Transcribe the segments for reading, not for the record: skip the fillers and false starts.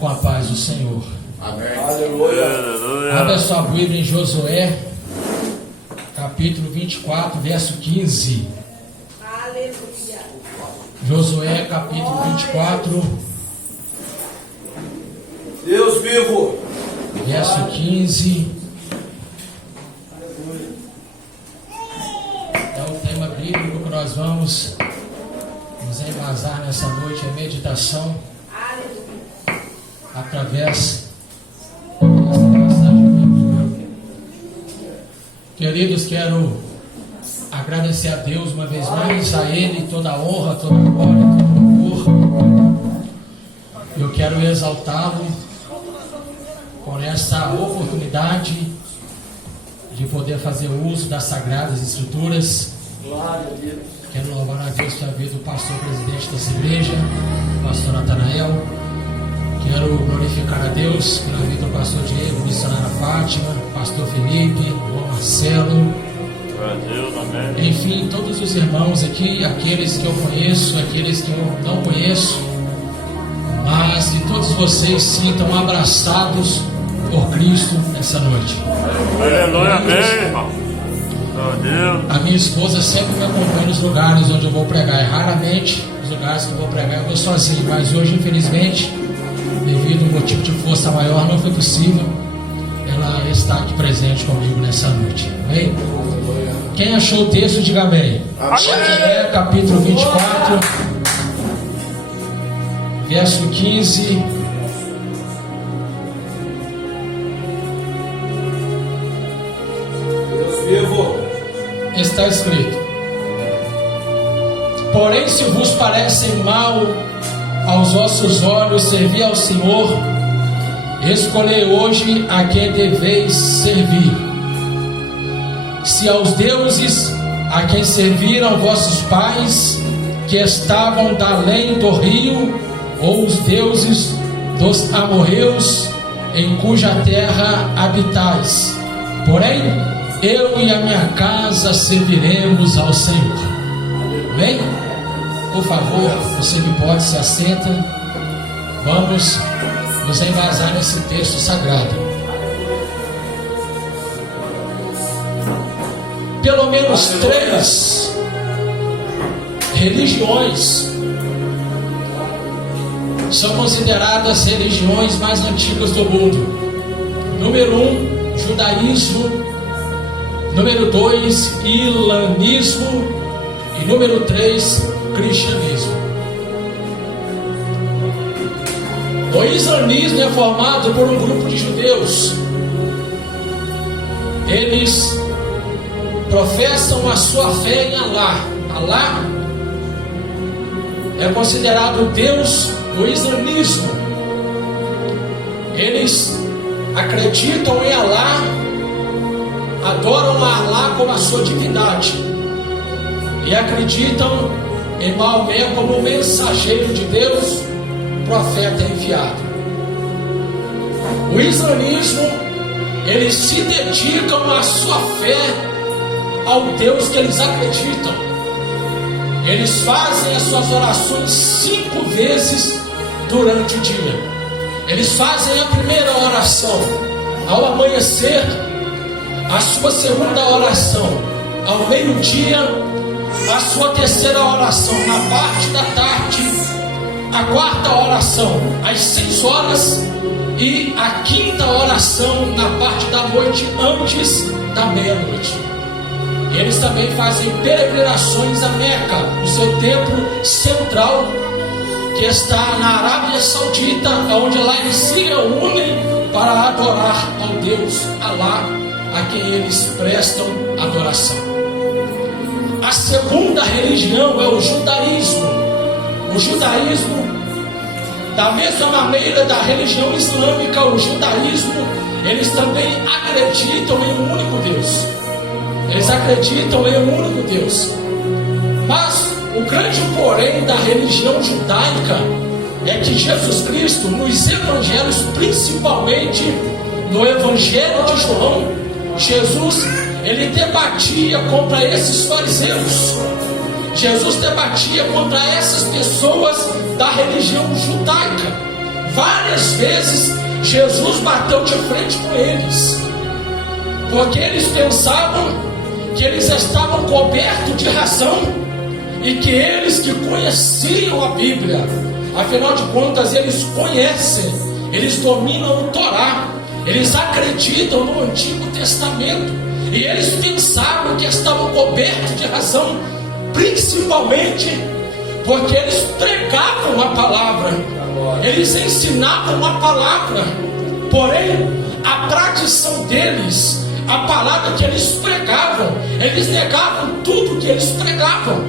com a paz do Senhor. Amém. Aleluia. Abra sua Bíblia em Josué, capítulo 24, verso 15. Aleluia. Josué, capítulo 24, Deus vivo. verso 15. É o tema bíblico que nós vamos nos embasar nessa noite, a meditação através dessa passagem bíblica. Queridos, quero agradecer a Deus uma vez mais, a Ele toda a honra, toda a glória, todo o louvor. Eu quero exaltá-lo por essa oportunidade de poder fazer uso das Sagradas Escrituras. Glória a Deus. Quero louvar a Deus pela vida do pastor presidente dessa igreja, pastor Natanael. Quero glorificar a Deus pela vida do pastor Diego, missionária Fátima, pastor Felipe, irmão Marcelo. Deus, amém. Enfim, todos os irmãos aqui, aqueles que eu conheço, aqueles que eu não conheço, mas que todos vocês sintam abraçados por Cristo nessa noite. Aleluia, amém, irmão. Oh, Deus. A minha esposa sempre me acompanha nos lugares onde eu vou pregar. Raramente os lugares que eu vou pregar eu vou sozinho, mas hoje, infelizmente, devido a um motivo de força maior, não foi possível. Ela está aqui presente comigo nessa noite. Amém? Quem achou o texto, diga amém. Josué, capítulo 24, verso 15. Deus vivo. Está escrito: porém, se vos parece mal aos vossos olhos servir ao Senhor, escolhei hoje a quem deveis servir. Se aos deuses a quem serviram vossos pais, que estavam da além do rio, ou os deuses dos amorreus, em cuja terra habitais. Porém, eu e a minha casa serviremos ao Senhor. Amém? Por favor, você me pode, se assenta. Vamos nos embasar nesse texto sagrado. Pelo menos 3 religiões são consideradas religiões mais antigas do mundo. Número 1, judaísmo. Número 2, islamismo. E número 3, cristianismo. O islamismo é formado por um grupo de judeus. Eles professam a sua fé em Alá. Alá é considerado o Deus do islamismo. Eles acreditam em Alá, adoram a Alá como a sua divindade e acreditam em Maomé como o mensageiro de Deus, profeta enviado. O islamismo, eles se dedicam à sua fé ao Deus que eles acreditam. Eles fazem as suas orações 5 vezes durante o dia. Eles fazem a primeira oração ao amanhecer, a sua segunda oração ao meio-dia, a sua terceira oração na parte da tarde, a quarta oração às 6 horas e a quinta oração na parte da noite antes da meia-noite. Eles também fazem peregrinações a Meca, o seu templo central, que está na Arábia Saudita, onde lá eles se reúnem para adorar ao Deus Alá, a quem eles prestam adoração. A segunda religião é o judaísmo. O judaísmo, da mesma maneira da religião islâmica, o judaísmo, eles também acreditam em um único Deus. Eles acreditam em um único Deus. Mas o grande porém da religião judaica é que Jesus Cristo, nos evangelhos, principalmente no Evangelho de João, Jesus, ele debatia contra esses fariseus. Jesus debatia contra essas pessoas da religião judaica. várias vezes Jesus bateu de frente com eles, porque eles pensavam que eles estavam cobertos de razão e que eles que conheciam a Bíblia, afinal de contas eles conhecem, eles dominam o Torá, eles acreditam no Antigo Testamento, e eles pensavam que estavam cobertos de razão, principalmente porque eles pregavam a palavra, eles ensinavam a palavra, porém a tradição deles, a palavra que eles pregavam, eles negavam tudo que eles pregavam,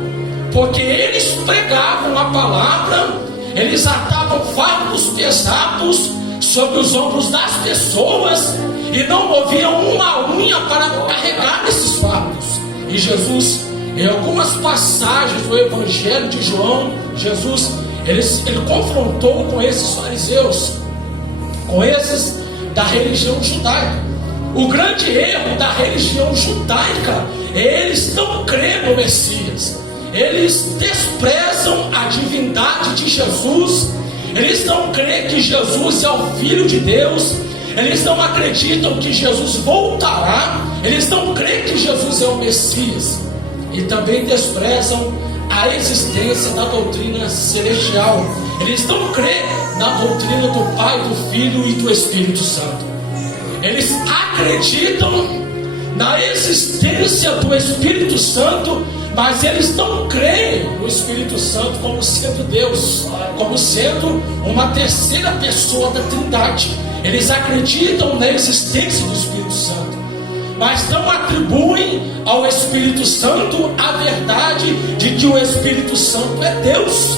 porque eles pregavam a palavra, eles atavam fardos pesados sobre os ombros das pessoas e não moviam uma unha para carregar esses fardos. E Jesus, em algumas passagens do Evangelho de João, Jesus ele confrontou com esses fariseus, com esses da religião judaica. O grande erro da religião judaica é eles não crerem no Messias, eles desprezam a divindade de Jesus, eles não creem que Jesus é o Filho de Deus, eles não acreditam que Jesus voltará, eles não creem que Jesus é o Messias, e também desprezam a existência da doutrina celestial. Eles não creem na doutrina do Pai, do Filho e do Espírito Santo. Eles acreditam na existência do Espírito Santo, mas eles não creem no Espírito Santo como sendo Deus, como sendo uma terceira pessoa da Trindade. Eles acreditam na existência do Espírito Santo, mas não atribuem ao Espírito Santo a verdade de que o Espírito Santo é Deus.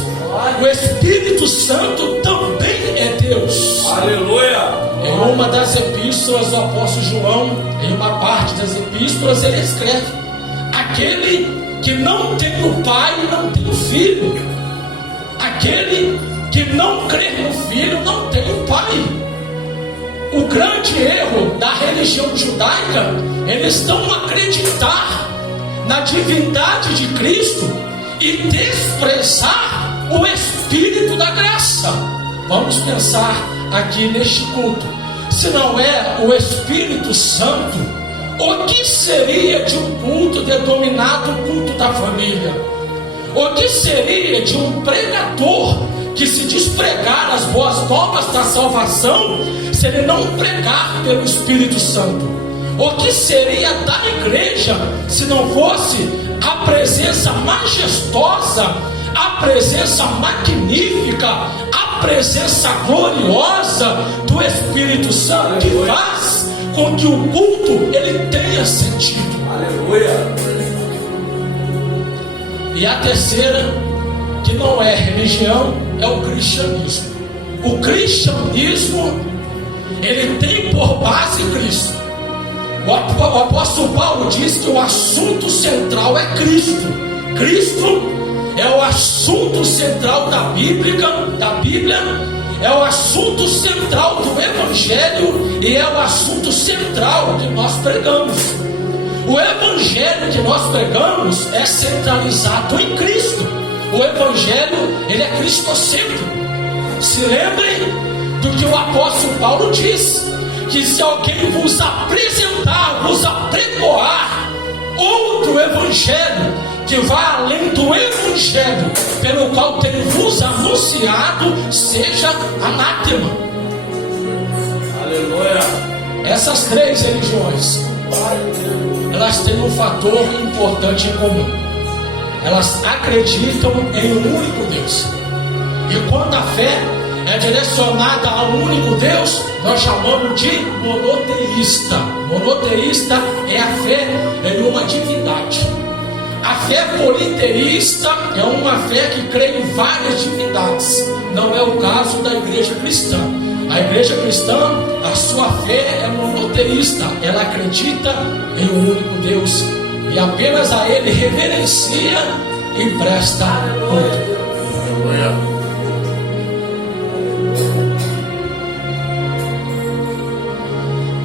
O Espírito Santo também é Deus. Aleluia! Em uma das epístolas do apóstolo João, em uma parte das epístolas, ele escreve: aquele que não tem o Pai não tem o Filho, aquele que não crê no Filho não tem o Pai. O grande erro da religião judaica, eles não acreditar na divindade de Cristo e desprezar o Espírito da graça. Vamos pensar aqui neste culto: se não é o Espírito Santo, o que seria de um culto denominado culto da família? O que seria de um pregador que se despregar as boas novas da salvação, se ele não pregar pelo Espírito Santo? O que seria da igreja se não fosse a presença majestosa, a presença magnífica, a presença gloriosa do Espírito Santo, que faz com que o culto ele tenha sentido? Aleluia! E a terceira, que não é religião, é o cristianismo. O cristianismo, ele tem por base Cristo. O apóstolo Paulo diz que o assunto central é Cristo. Cristo é o assunto central da Bíblia, é o assunto central do Evangelho e é o assunto central que nós pregamos. O Evangelho que nós pregamos é centralizado em Cristo. O Evangelho, ele é cristocêntrico. Se lembrem do que o apóstolo Paulo diz: que se alguém vos apresentar, vos apregoar outro Evangelho que vá além do Evangelho pelo qual tem vos anunciado, seja anátema. Aleluia! Essas três religiões, elas têm um fator importante em comum: elas acreditam em um único Deus. E quando a fé é direcionada a um único Deus, nós chamamos de monoteísta. Monoteísta é a fé em uma divindade. A fé politeísta é uma fé que crê em várias divindades. Não é o caso da igreja cristã. A igreja cristã, a sua fé é monoteísta. Ela acredita em um único Deus e apenas a Ele reverencia e presta culto.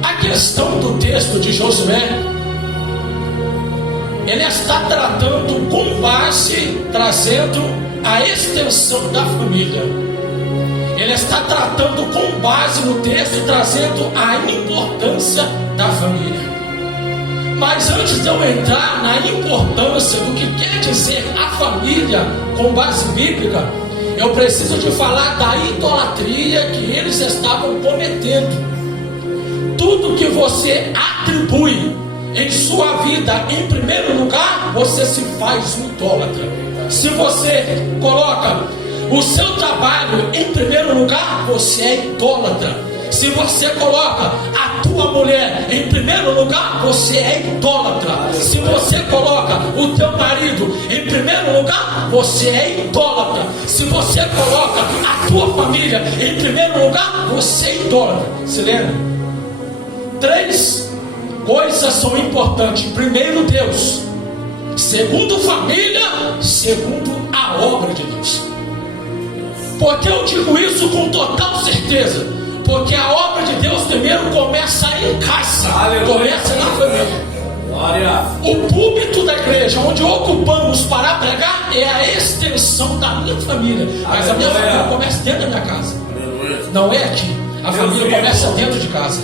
A questão do texto de Josué, ele está tratando com base, trazendo a extensão da família. ele está tratando com base no texto, trazendo a importância da família. Mas antes de eu entrar na importância do que quer dizer a família com base bíblica, eu preciso de falar da idolatria que eles estavam cometendo. Tudo que você atribui em sua vida em primeiro lugar, você se faz um idólatra. Se você coloca o seu trabalho em primeiro lugar, você é idólatra. Se você coloca a tua mulher em primeiro lugar, você é idólatra. Se você coloca o teu marido em primeiro lugar, você é idólatra. Se você coloca a tua família em primeiro lugar, você é idólatra. Se lembra? 3 coisas são importantes. Primeiro, Deus. Segundo, família. Segundo, a obra de Deus. Por que eu digo isso com total certeza? Porque a obra de Deus primeiro começa em casa. Aleluia. Começa na família. Glória. O púlpito da igreja, onde ocupamos para pregar, é a extensão da minha família. Mas a minha família começa dentro da minha casa. Aleluia. Não é aqui. A família começa dentro de casa.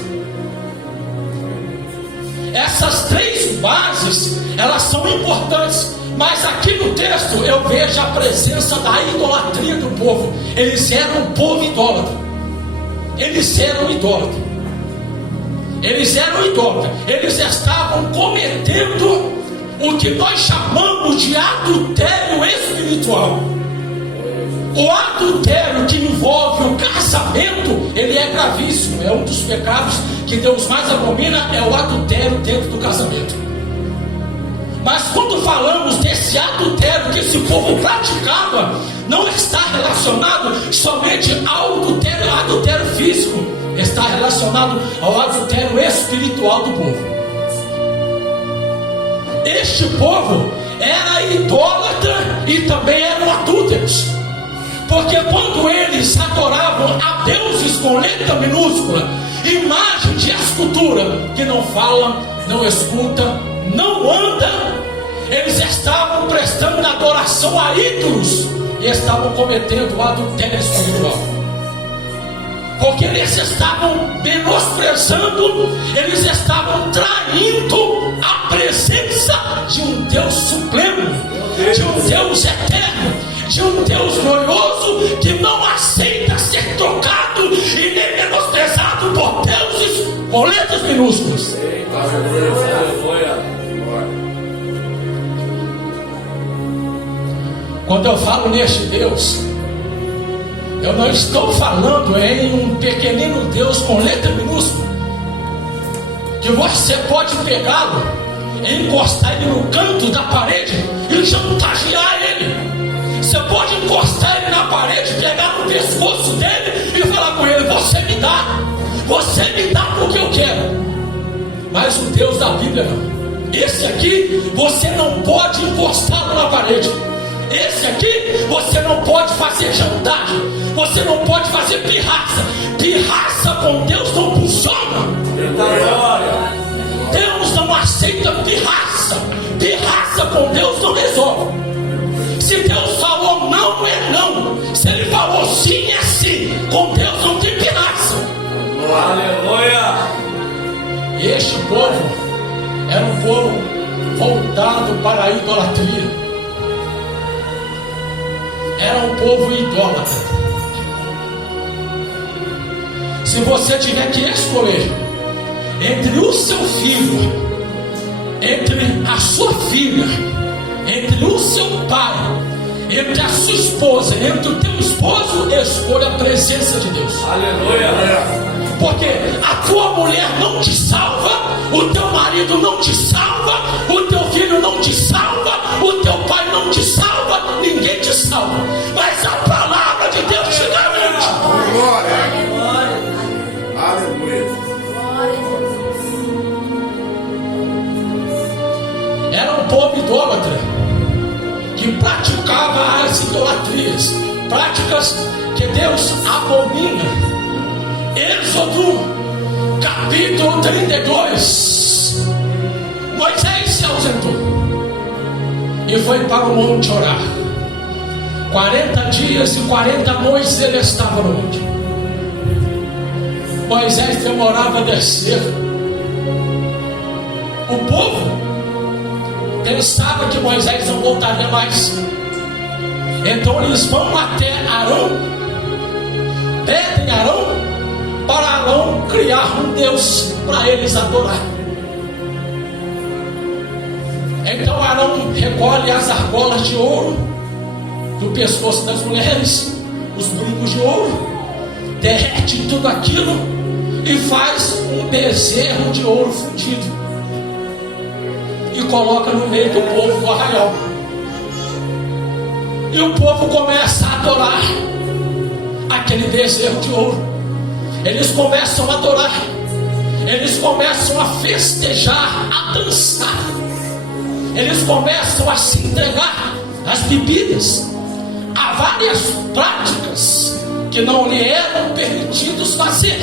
Essas 3 bases, elas são importantes. Mas aqui no texto eu vejo a presença da idolatria do povo. Eles eram um povo idólatra. Eles eram idólatras. Eles eram idólatras. Eles estavam cometendo o que nós chamamos de adultério espiritual. O adultério que envolve o casamento, ele é gravíssimo. É um dos pecados que Deus mais abomina, é o adultério dentro do casamento. Mas quando falamos desse adultério que esse povo praticava, não está relacionado somente ao adultério físico, está relacionado ao adultério espiritual do povo. Este povo era idólatra e também eram adúlteros, porque quando eles adoravam a deuses com letra minúscula, imagem de escultura, que não fala, não escuta, não anda, eles estavam prestando adoração a ídolos e estavam cometendo o adultério espiritual, porque eles estavam menosprezando, eles estavam traindo a presença de um Deus supremo, de um Deus eterno, de um Deus glorioso, que não aceita ser trocado e nem menosprezado por deuses com letras minúsculas. Quando eu falo neste Deus, eu não estou falando em um pequenino Deus com letra minúscula, que você pode pegá-lo, encostar ele no canto da parede e chantagear ele. Você pode encostar ele na parede, pegar no pescoço dele e falar com ele: você me dá porque eu quero. Mas o Deus da Bíblia não. Esse aqui você não pode encostá-lo na parede. Esse aqui você não pode fazer chantagem, você não pode fazer pirraça. Pirraça com Deus não funciona. Deus não aceita pirraça. Pirraça com Deus não resolve. Se Deus falou não, é não. Se Ele falou sim, é sim. Com Deus não tem pirraça. Aleluia. Este povo era um povo voltado para a idolatria. Era um povo idólatra. Se você tiver que escolher entre o seu filho, entre a sua filha, entre o seu pai, entre a sua esposa, entre o teu esposo, escolha a presença de Deus. Aleluia. Porque a tua mulher não te salva, o teu marido não te salva, o teu filho não te salva, o teu pai não te salva, ninguém te salva. Mas a palavra de Deus te garante. Glória. Aleluia. Era um povo idólatra que praticava as idolatrias, práticas que Deus abomina. Êxodo capítulo 32. Moisés se ausentou e foi para o monte orar. 40 dias e 40 noites ele estava no monte. Moisés demorava a descer. O povo pensava que Moisés não voltaria mais. Então eles vão até Arão, pedem a Arão para Arão criar um Deus para eles adorar. Então Arão recolhe as argolas de ouro do pescoço das mulheres, os brincos de ouro, derrete tudo aquilo e faz um bezerro de ouro fundido e coloca no meio do povo do arraial. E o povo começa a adorar aquele bezerro de ouro. Eles começam a adorar, eles começam a festejar, a dançar, eles começam a se entregar às bebidas, a várias práticas que não lhe eram permitidos fazer.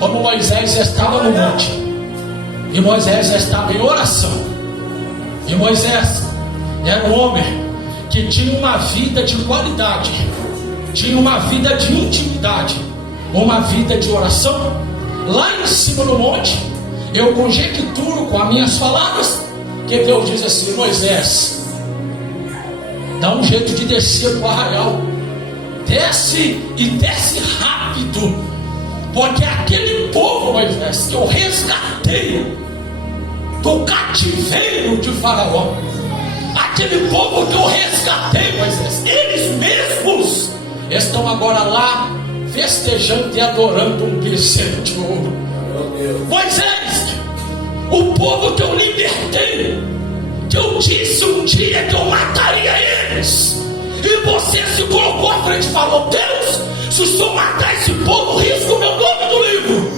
Como Moisés estava no monte, e Moisés estava em oração, e Moisés era um homem que tinha uma vida de qualidade, tinha uma vida de intimidade, uma vida de oração. Lá em cima no monte, eu conjecturo com as minhas palavras que Deus diz assim: Moisés, dá um jeito de descer para o arraial, desce e desce rápido, porque aquele povo, Moisés, que eu resgatei do cativeiro de Faraó, aquele povo que eu resgatei, Moisés, eles mesmos estão agora lá festejando e adorando um bezerro de ouro. Moisés, o povo que eu libertei, que eu disse um dia que eu mataria eles, e você se colocou à frente e falou: Deus, se o Senhor matar esse povo, risco o meu nome do livro.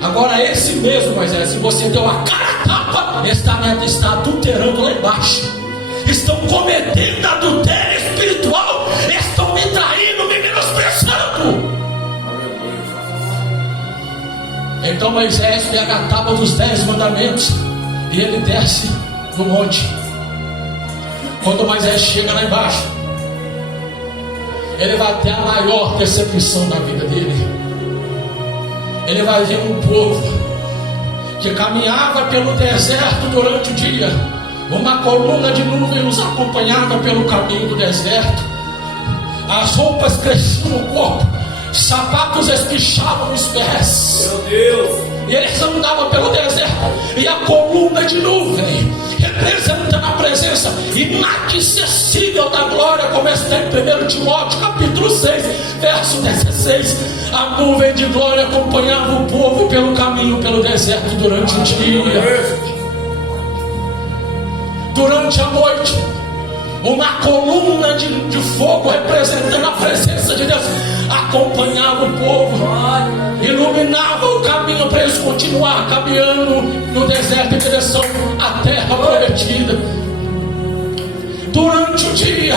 Agora esse mesmo, Moisés, se você deu a cara a tapa, está adulterando lá embaixo, estão cometendo adultério espiritual, estão me traindo, me menosprezando. Então Moisés pega a tábua dos 10 mandamentos e ele desce no monte. Quando Moisés chega lá embaixo, ele vai ter a maior decepção da vida dele. Ele vai ver um povo que caminhava pelo deserto durante o dia, uma coluna de nuvem os acompanhava pelo caminho do deserto, as roupas cresciam no corpo, sapatos espichavam os pés. Meu Deus! E eles andavam pelo deserto, e a coluna de nuvem representando a presença inacessível da glória, como está em 1 Timóteo capítulo 6, verso 16. A nuvem de glória acompanhava o povo pelo caminho, pelo deserto durante o dia. Durante a noite, uma coluna de fogo representando a presença de Deus acompanhava o povo, iluminava o caminho para eles continuar caminhando no deserto em direção à terra prometida. Durante o dia,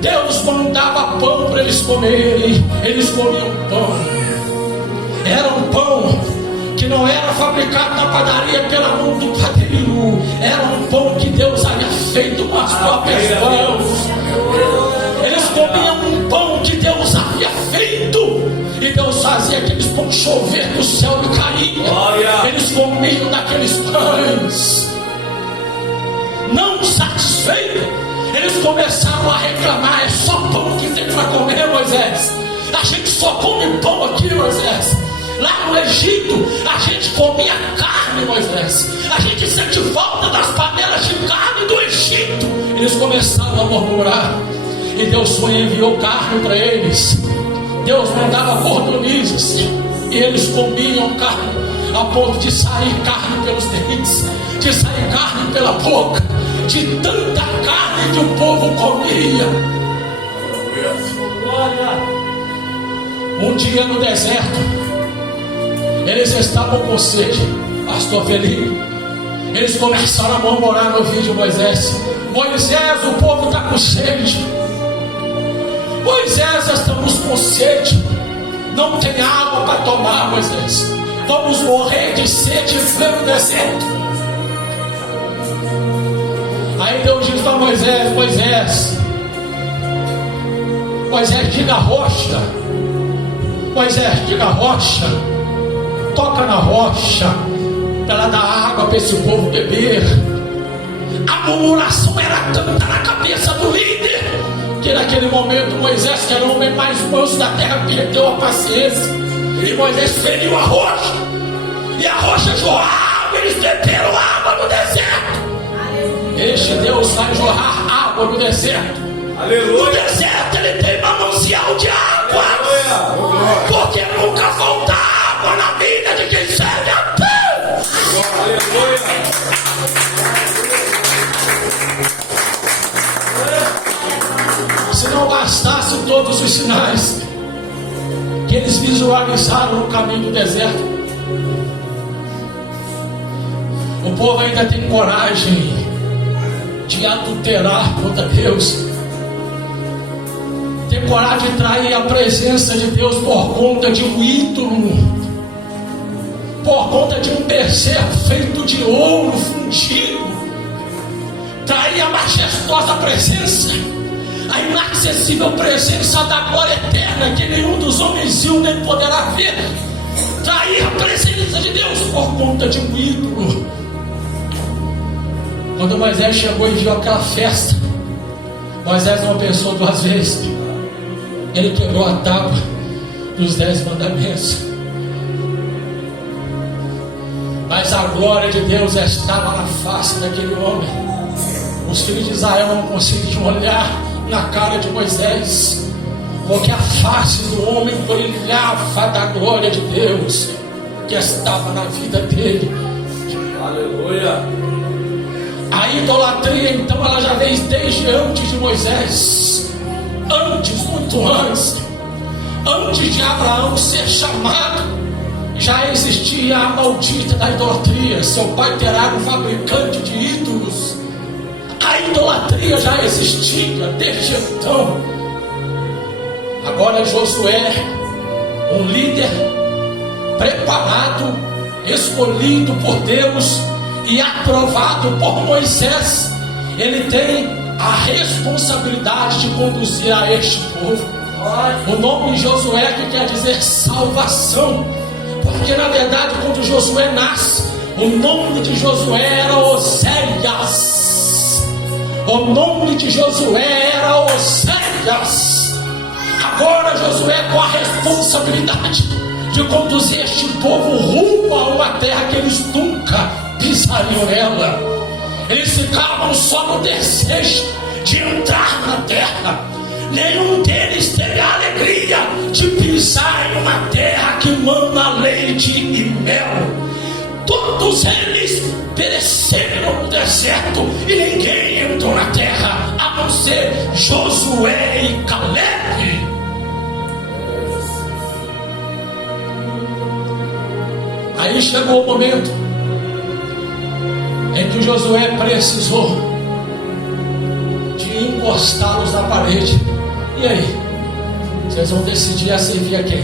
Deus mandava pão para eles comerem. Eles comiam pão. Era um pão que não era fabricado na padaria pela mão do padeiro, era um pão que Deus havia feito com as próprias mãos. Eles comiam um pão que Deus havia feito, e Deus fazia aqueles pães chover do céu e caía. Eles comiam daqueles pães. Não satisfeitos, eles começaram a reclamar: é só pão que tem para comer, Moisés. A gente só come pão aqui, Moisés. Lá no Egito, a gente comia carne, Moisés. A gente sente falta das panelas de carne do Egito. Eles começaram a murmurar, e Deus enviou carne para eles. Deus mandava cordonizes, e eles comiam carne, a ponto de sair carne pelos dentes, de sair carne pela boca, de tanta carne que o povo comia. Um dia no deserto, eles estavam com sede, pastor Felipe. Eles começaram a murmurar no ouvido de Moisés: Moisés, o povo está com sede. Moisés, estamos com sede. Não tem água para tomar, Moisés. Vamos morrer de sede no deserto. Aí Deus diz para Moisés: Moisés, Moisés, diga rocha. Moisés, diga rocha. Toca na rocha para ela dar água para esse povo beber. A murmuração era tanta na cabeça do líder que naquele momento Moisés, que era o homem mais manso da terra, perdeu a paciência. E Moisés feriu a rocha, e a rocha jorrava. Eles beberam água no deserto. Este Deus vai jorrar água no deserto. Aleluia. No deserto ele tem manancial de água. Porque nunca falta água na vida de quem serve a Deus. Aleluia. Se não bastasse todos os sinais que eles visualizaram no caminho do deserto, o povo ainda tem coragem de adulterar contra Deus. Tem coragem de trair a presença de Deus por conta de um ídolo, por conta de um bezerro feito de ouro fundido. Trair a majestosa presença, a inacessível presença da glória eterna que nenhum dos homens viu nem poderá ver. Trair a presença de Deus por conta de um ídolo. Quando Moisés chegou e viu aquela festa, Moisés não pensou duas vezes. Ele quebrou a tábua dos 10 mandamentos. Mas a glória de Deus estava na face daquele homem. Os filhos de Israel não conseguiam olhar na cara de Moisés, porque a face do homem brilhava da glória de Deus que estava na vida dele. Aleluia. A idolatria então ela já veio desde antes de Moisés, antes, muito antes de Abraão ser chamado, já existia a maldita da idolatria. Seu pai terá um fabricante de ídolos. A idolatria já existia desde então. Agora Josué, um líder preparado, escolhido por Deus e aprovado por Moisés, ele tem a responsabilidade de conduzir a este povo. O nome de Josué que quer dizer salvação, porque na verdade quando Josué nasce, o nome de Josué era Oséias. O nome de Josué era Oséias. Agora Josué com a responsabilidade de conduzir este povo rumo a uma terra que eles nunca pisariam nela. Eles ficavam só no desejo de entrar na terra. Nenhum deles teve a alegria de pisar em uma terra que manda leite e mel. Todos eles pereceram no deserto e ninguém entrou na terra, a não ser Josué e Caleb. Aí chegou o momento em que Josué precisou de encostá-los na parede. E aí? Vocês vão decidir a servir a quem?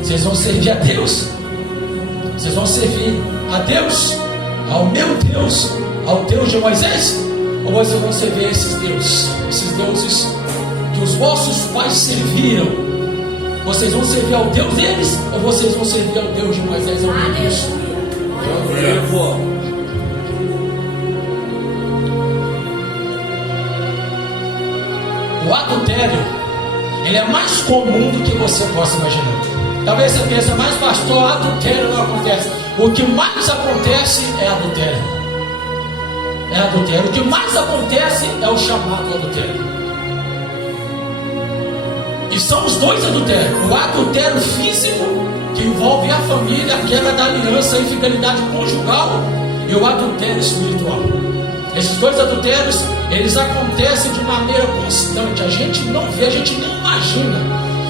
Vocês vão servir a Deus? Vocês vão servir a Deus? Ao meu Deus? Ao Deus de Moisés? Ou vocês vão servir esses deuses? Esses deuses que os vossos pais serviram? Vocês vão servir ao Deus deles? Ou vocês vão servir ao Deus de Moisés? Ao meu Deus? O adultério, ele é mais comum do que você possa imaginar. Talvez você pense, mas pastor, adultério não acontece. O que mais acontece é adultério. É adultério. O que mais acontece é o chamado adultério. E são os dois adultérios. O adultério físico, que envolve a família, a quebra da aliança, a infidelidade conjugal, e o adultério espiritual. Esses dois adultérios, eles acontecem de maneira constante. A gente não vê, a gente nem imagina.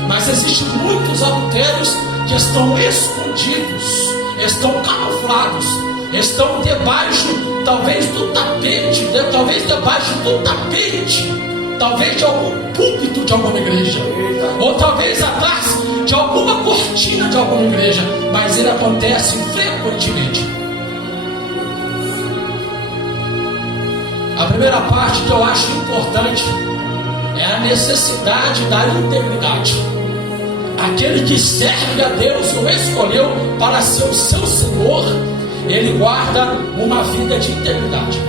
Mas existem muitos adultérios que estão escondidos, estão camuflados, estão debaixo, talvez do tapete, talvez debaixo do tapete, talvez de algum púlpito de alguma igreja, ou talvez atrás de alguma cortina de alguma igreja, mas ele acontece frequentemente. A primeira parte que eu acho importante é a necessidade da integridade. Aquele que serve a Deus e o escolheu para ser o seu Senhor, ele guarda uma vida de integridade.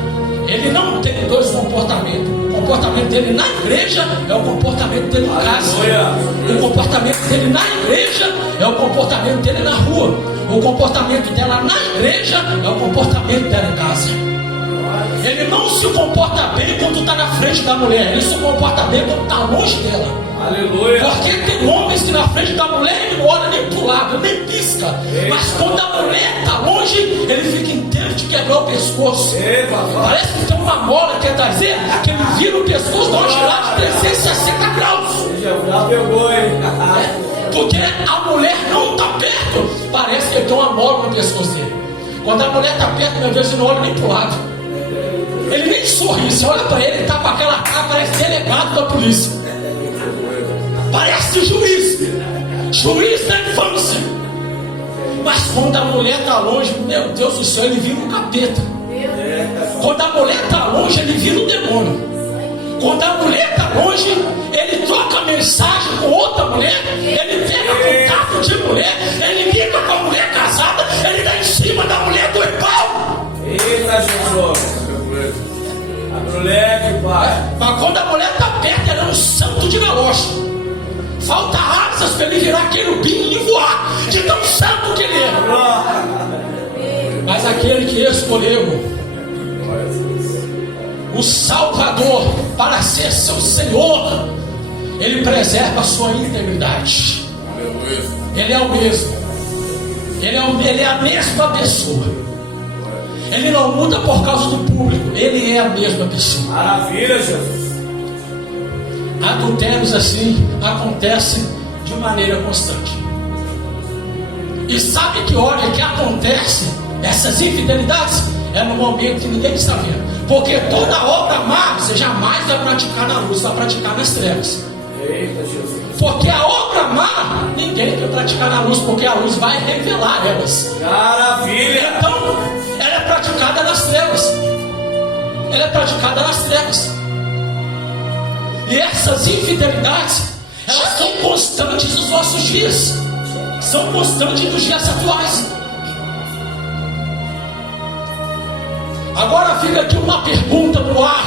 Ele não tem dois comportamentos. O comportamento dele na igreja é o comportamento dele em casa. O comportamento dele na igreja é o comportamento dele na rua. O comportamento dela na igreja é o comportamento dela em casa. Ele não se comporta bem quando está na frente da mulher. Ele se comporta bem quando está longe dela. Aleluia. Porque tem homens que na frente da mulher ele não olha nem pro lado, nem pisca. Mas quando a mulher está longe, ele fica inteiro de quebrar o pescoço. Parece que tem uma mola que quer dizer que ele vira o pescoço, dá uma girada de 360 graus. Já pegou, hein? Porque a mulher não está perto, parece que ele tem uma mola no pescoço dele. Quando a mulher está perto, meu Deus, ele não olha nem pro lado. Ele nem sorri, você olha para ele, ele está com aquela cara, parece delegado da polícia. Parece juiz da infância. Mas quando a mulher está longe, meu Deus do céu, ele vira um capeta. Quando a mulher está longe, ele vira um demônio. Quando a mulher está longe, ele troca mensagem com outra mulher, ele pega contato de mulher, ele liga com a mulher casada, ele dá em cima da mulher do pau. Eita, Jesus. A mulher, pai. Mas quando a mulher está perto, ela é um santo de galocha. Falta asas para ele virar querubim e voar, de tão santo que ele é. Mas aquele que escolheu o Salvador para ser seu Senhor, ele preserva a sua integridade. Ele é o mesmo. Ele é a mesma pessoa. Ele não muda por causa do público. Ele é a mesma pessoa. Maravilha, Jesus. Adultérios assim acontecem de maneira constante. E sabe que hora que acontece essas infidelidades? É no momento que ninguém está vendo. Porque toda obra má você jamais vai praticar na luz, vai praticar nas trevas. Eita, Jesus. Porque a obra má ninguém quer praticar na luz, porque a luz vai revelar elas. Maravilha. Então ela é praticada nas trevas. Ela é praticada nas trevas. E essas infidelidades, elas são constantes nos nossos dias. São constantes nos dias atuais. Agora fica aqui uma pergunta no ar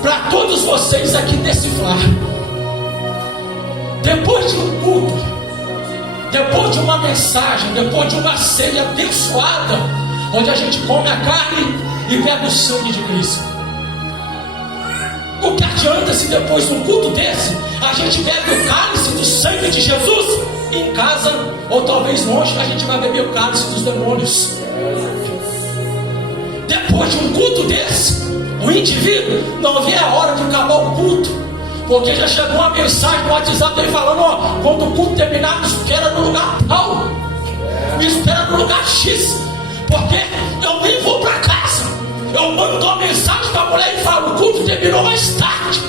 para todos vocês aqui decifrar. Depois de um culto, depois de uma mensagem, depois de uma ceia abençoada, onde a gente come a carne e bebe o sangue de Cristo, o que adianta se depois de um culto desse a gente bebe o cálice do sangue de Jesus em casa, ou talvez longe a gente vai beber o cálice dos demônios? Depois de um culto desse, o indivíduo não vê a hora de acabar o culto, porque já chegou uma mensagem no WhatsApp aí falando: ó, quando o culto terminar, me espera no lugar tal, me espera no lugar X, porque eu nem vou para casa. Eu mando uma mensagem para a mulher e falo: o culto terminou mais tarde,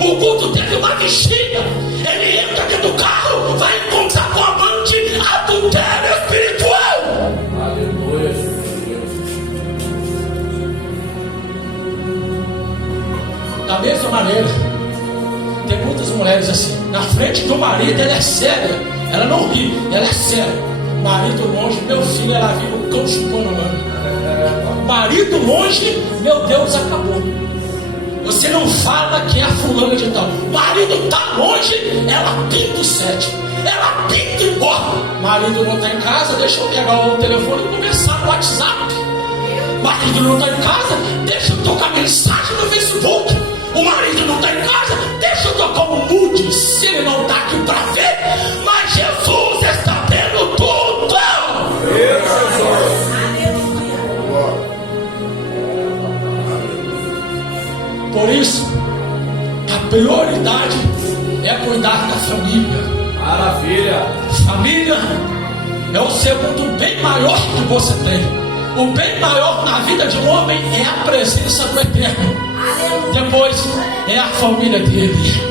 o culto teve uma vigília. Ele entra dentro do carro, vai encontrar com a amante, adultério espiritual. Aleluia. Da mesma maneira, tem muitas mulheres assim, na frente do marido ela é séria, ela não ri, ela é séria. Marido longe, meu filho, ela vira o cão chupando a mão. Marido longe, meu Deus, acabou. Você não fala que é a fulana de tal. Marido tá longe, ela pinta o sete, ela pinta e embora. Marido não está em casa, deixa eu pegar o telefone e conversar no WhatsApp. Marido não está em casa, deixa eu tocar mensagem no Facebook. O marido não está em casa, deixa eu tocar um nude. Se ele não está aqui para ver, mas Jesus está tendo tudo. Por isso, a prioridade é cuidar da família. Maravilha. Família é o segundo bem maior que você tem. O bem maior na vida de um homem é a presença do Eterno. Depois é a família dele.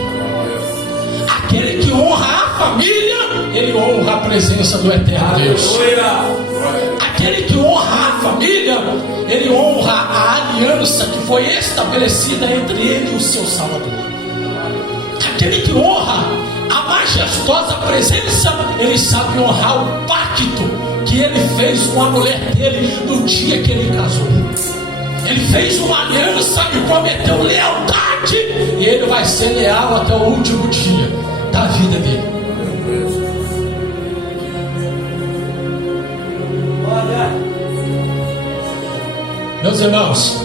Aquele que honra a família, ele honra a presença do Eterno Deus. Aquele que honra a família, ele honra a aliança que foi estabelecida entre ele e o seu Salvador. aquele que honra a majestosa presença, ele sabe honrar o pacto que ele fez com a mulher dele no dia que ele casou. Ele fez uma aliança e prometeu lealdade, e ele vai ser leal até o último dia da vida dele. Meus irmãos,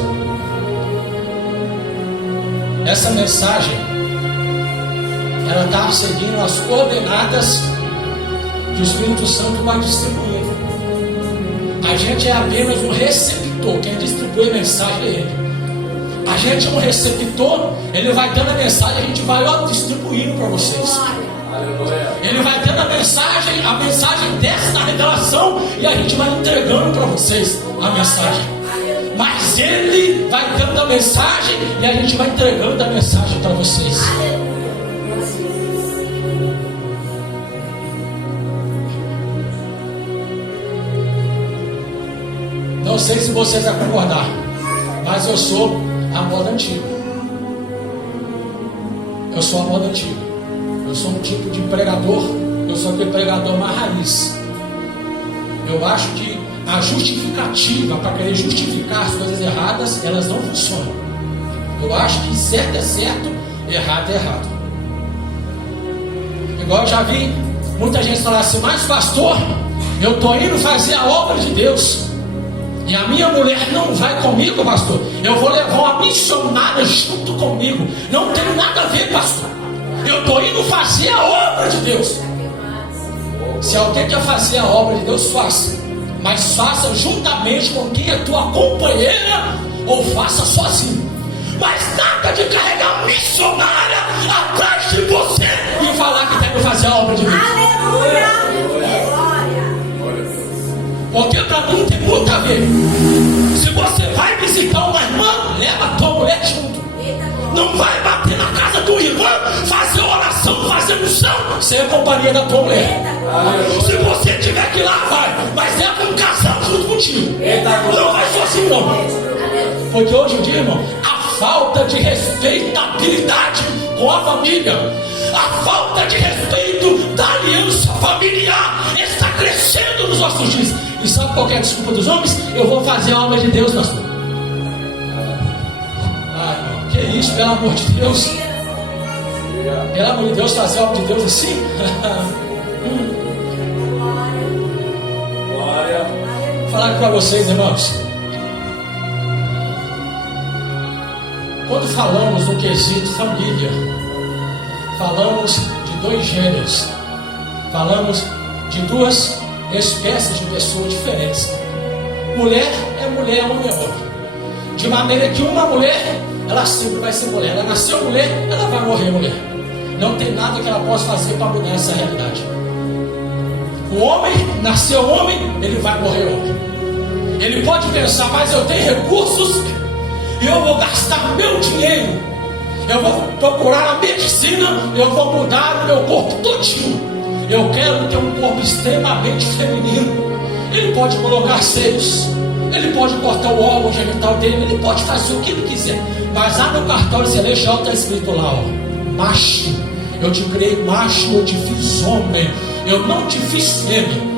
essa mensagem, ela está seguindo as coordenadas que o Espírito Santo vai distribuir. A gente é apenas um receptor. Quem distribui a mensagem é ele. A gente é um receptor. Ele vai dando a mensagem, a gente vai distribuindo para vocês. Ele vai dando a mensagem dessa revelação, e a gente vai entregando para vocês a mensagem. Mas ele vai dando a mensagem e a gente vai entregando a mensagem para vocês. Não sei se vocês vão concordar, mas eu sou a moda antiga. Eu sou a moda antiga. Eu sou um tipo de pregador. Eu sou aquele pregador mais raiz. Eu acho que a justificativa para querer justificar as coisas erradas, elas não funcionam. Eu acho que certo é certo, errado é errado. Igual eu já vi muita gente falar assim: mas pastor, eu estou indo fazer a obra de Deus e a minha mulher não vai comigo, pastor. Eu vou levar uma missionária junto comigo. Não tem nada a ver, pastor. Eu estou indo fazer a obra de Deus. Se alguém quer fazer a obra de Deus, faça, mas faça juntamente com quem é tua companheira, ou faça sozinho. Mas nada de carregar missionária atrás de você e falar que tem que fazer a obra de Deus. Aleluia! Porque para mim tem muito a ver. Se você vai visitar uma irmã, leva a tua mulher junto. Não vai bater na casa do irmão, fazer oração, fazer missão, sem a companhia da tua mulher. Se você tiver que ir lá, vai, mas leva um casal junto contigo. Não vai sozinho, não. Porque hoje em dia, irmão, a falta de respeitabilidade com a família, a falta de respeito da aliança familiar está crescendo nos nossos dias. E sabe qual é a desculpa dos homens? Eu vou fazer a obra de Deus, pastor. Que isso, pelo amor de Deus. Pelo amor de Deus, fazer a obra de Deus assim. Vou falar aqui para vocês, irmãos. Quando falamos no quesito família, falamos de dois gêneros, falamos de duas espécies de pessoas diferentes. Mulher é mulher, homem é homem. De maneira que uma mulher, ela sempre vai ser mulher. Ela nasceu mulher, ela vai morrer mulher. Não tem nada que ela possa fazer para mudar essa realidade. O homem nasceu homem, ele vai morrer homem. Ele pode pensar: mas eu tenho recursos, e eu vou gastar meu dinheiro, eu vou procurar a medicina, eu vou mudar o meu corpo todinho. Eu quero ter um corpo extremamente feminino. Ele pode colocar seios, ele pode cortar o órgão genital dele, ele pode fazer o que ele quiser. Mas lá no cartório celestial está escrito lá, ó: macho, eu te criei macho, eu te fiz homem, eu não te fiz fêmea.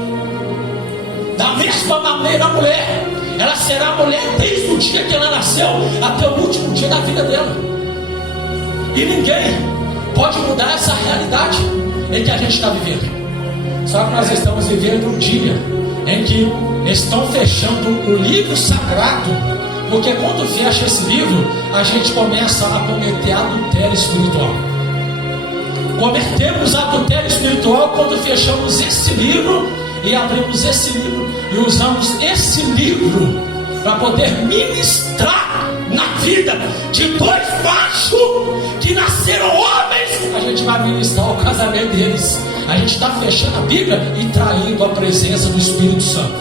Da mesma maneira, a mulher, ela será mulher desde o dia que ela nasceu até o último dia da vida dela. E ninguém pode mudar essa realidade em que a gente está vivendo. Só que nós estamos vivendo um dia em que estão fechando o livro sagrado, porque quando fecha esse livro, a gente começa a cometer adultério espiritual. Cometemos adultério espiritual quando fechamos esse livro e abrimos esse livro e usamos esse livro para poder ministrar na vida de dois machos que nasceram homens. A gente vai ministrar o casamento deles. A gente está fechando a Bíblia e traindo a presença do Espírito Santo.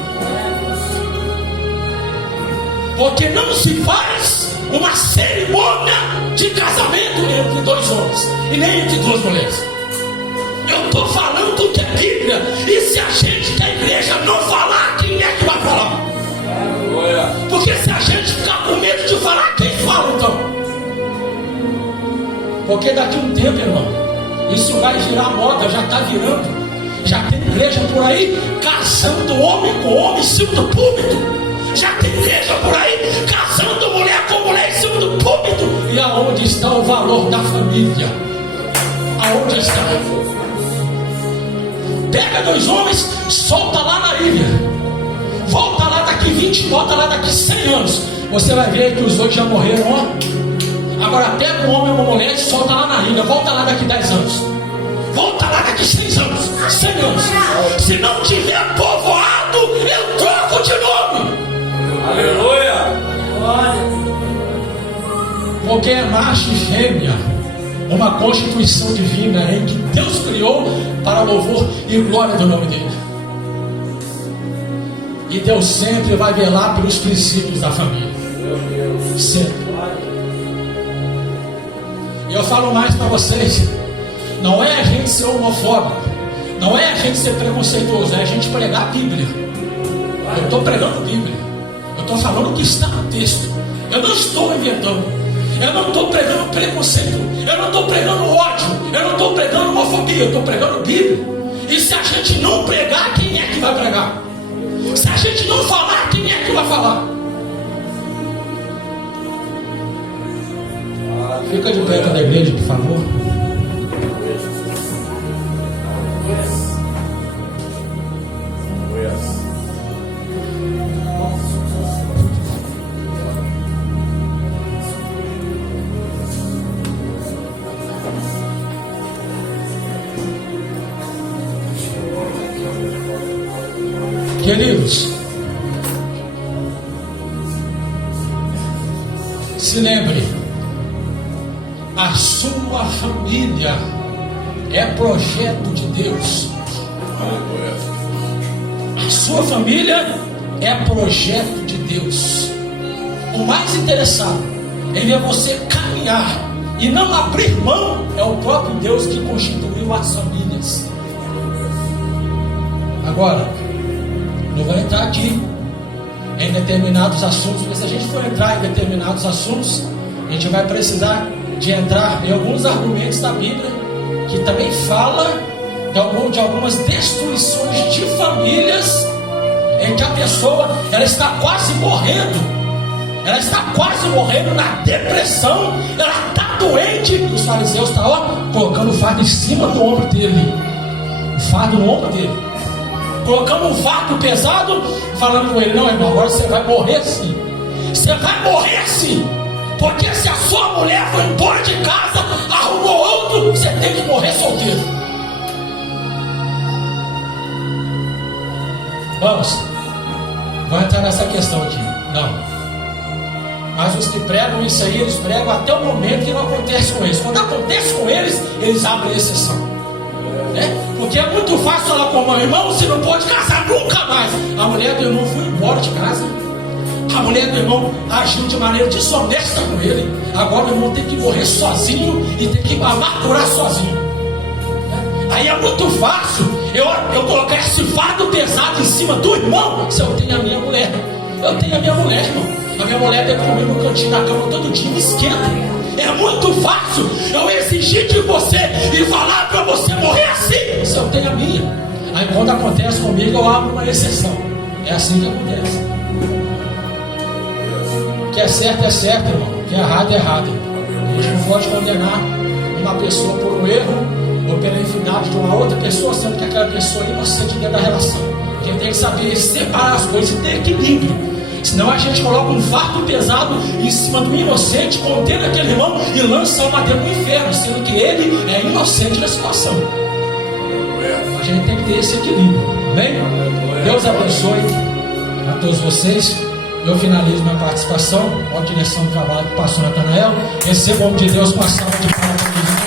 Porque não se faz uma cerimônia de casamento entre dois homens e nem entre duas mulheres. Eu estou falando do que é Bíblia. E se a gente da igreja não falar, quem é que vai falar? Porque se a gente ficar com medo de falar, quem fala então? Porque daqui a um tempo, irmão, Isso vai virar moda, já está virando. Já tem igreja por aí casando homem com homem em cima do púlpito. Já tem igreja por aí casando mulher com mulher em cima do púlpito. E aonde está o valor da família? Aonde está? Pega 2 homens, solta lá na ilha. Volta lá daqui 20, volta lá daqui 100 anos. Você vai ver que os outros já morreram, ó. Agora pega um homem e uma mulher e solta lá na ilha. Volta lá daqui 10 anos. Volta lá daqui 6 anos, 100 anos. Se não tiver povoado, eu troco de nome. Aleluia. Porque é macho e fêmea, uma constituição divina em que Deus criou para louvor e glória do nome dele. E Deus sempre vai velar pelos princípios da família. Sempre. E eu falo mais para vocês. Não é a gente ser homofóbico, não é a gente ser preconceituoso, é a gente pregar a Bíblia. Eu estou pregando a Bíblia, eu estou falando o que está no texto. Eu não estou inventando, eu não estou pregando preconceito, eu não estou pregando ódio, eu não estou pregando homofobia, eu estou pregando Bíblia. E se a gente não pregar, quem é que vai pregar? Se a gente não falar, quem é que vai falar? Fica de pé da igreja, por favor. Queridos, se lembre, a sua família é projeto de Deus. A sua família é projeto de Deus. O mais interessado em ver você caminhar e não abrir mão é o próprio Deus que constituiu as famílias. Agora, não vou entrar aqui em determinados assuntos, porque se a gente for entrar em determinados assuntos, a gente vai precisar de entrar em alguns argumentos da Bíblia que também fala de algumas destruições de famílias em que a pessoa ela está quase morrendo, na depressão, ela está doente, e os fariseus estão colocando o fardo em cima do ombro dele, colocando um fardo pesado, falando com ele: não, irmão, agora você vai morrer sim. Porque se a sua mulher foi embora de casa, arrumou outro, você tem que morrer solteiro. Vamos entrar nessa questão aqui. Não. Mas os que pregam isso aí, eles pregam até o momento que não acontece com eles. Quando acontece com eles, eles abrem exceção. Porque é muito fácil falar com o irmão: você não pode casar nunca mais. A mulher do irmão foi embora de casa, a mulher do irmão agiu de maneira desonesta com ele. Agora o irmão tem que morrer sozinho e tem que amargurar sozinho. Aí é muito fácil eu colocar esse fardo pesado em cima do irmão. Se eu tenho a minha mulher, irmão. A minha mulher tem comigo no cantinho da cama todo dia, me esquenta. É muito fácil eu exigir de você e falar para você morrer assim, se eu tenho a minha. Aí quando acontece comigo, eu abro uma exceção. É assim que acontece. O que é certo, irmão. O que é errado, é errado. A gente não pode condenar uma pessoa por um erro ou pela infidelidade de uma outra pessoa, sendo que aquela pessoa é inocente dentro da relação. Quem tem que saber separar as coisas e ter equilíbrio. Senão a gente coloca um fardo pesado em cima do inocente, condena aquele irmão e lança uma dentro do inferno, sendo que ele é inocente na situação. A gente tem que ter esse equilíbrio. Bem? Deus abençoe a todos vocês. Eu finalizo minha participação com a direção do trabalho do pastor Natanael. Recebam de Deus com a salva de palmas.